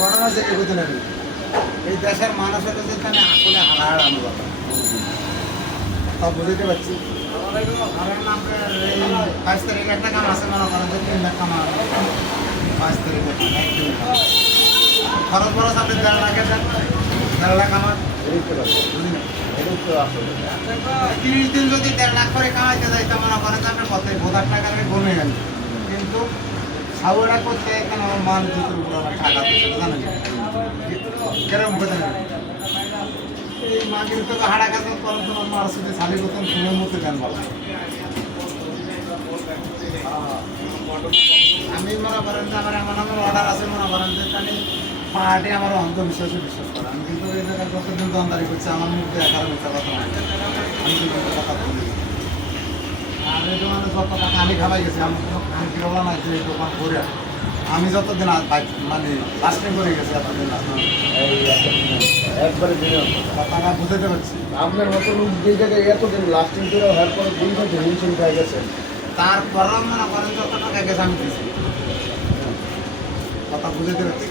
ঘটনা হচ্ছে কি বুঝলেন, এই দেশের মানুষের কাছে এখানে আসলে হারাহার অনুভব তা বুঝতে পারছি। ধরেন আপনার এই 5 তারিখে একটা কাম আছে, মনে করেন যে 3 লাখ কামা 5 তারিখে একদিন খরচ বরচ আপনি 1.5 লাখের দেন, 1.5 লাখ আমার বুঝি না। 30 দিন যদি 1.5 লাখ করে কামাইতে যাইতে মনে করেন যে আপনার কত 2,000 টাকা কমে গেল, কিন্তু সাউরা করতে এখানে আমার মান জুতোর উপর আমার টাকা পয়সা জানেন কেরম বোঝেন। এই মাগির তো হাড়া কাজ করার জন্য আমার সাথে শালি করতেন সময় মতো দেন বলা। আমি মনে করেন যে আমার এমন আমার অর্ডার আছে, মনে করেন যে এখানে পাহাড়ে আমার অন্ধবিশ্বাসে বিশ্বাস করে। আমি কিন্তু এই জায়গায় যতদিন দমদারি করছি আমার মুখে একার মিথ্যা কথা নাই, আমি কিন্তু কথা বলি। আর এই দোকানে যত টাকা আমি খাবাই গেছি, আমি কোনো আমি কি বলা নাই যে এই দোকান করে আমি যতদিন মানে লাস্টিং করে গেছি এতদিন একবারে দিনে টাকা বুঝতে পারছি। আপনার মতো লোক যে জায়গায় এতদিন লাস্টিং করে হওয়ার পরে দিন থেকে হিমশিম খাই গেছেন। তারপর মনে করেন যত টাকা গেছে আমি দিয়েছি, কথা বুঝতে পারছি।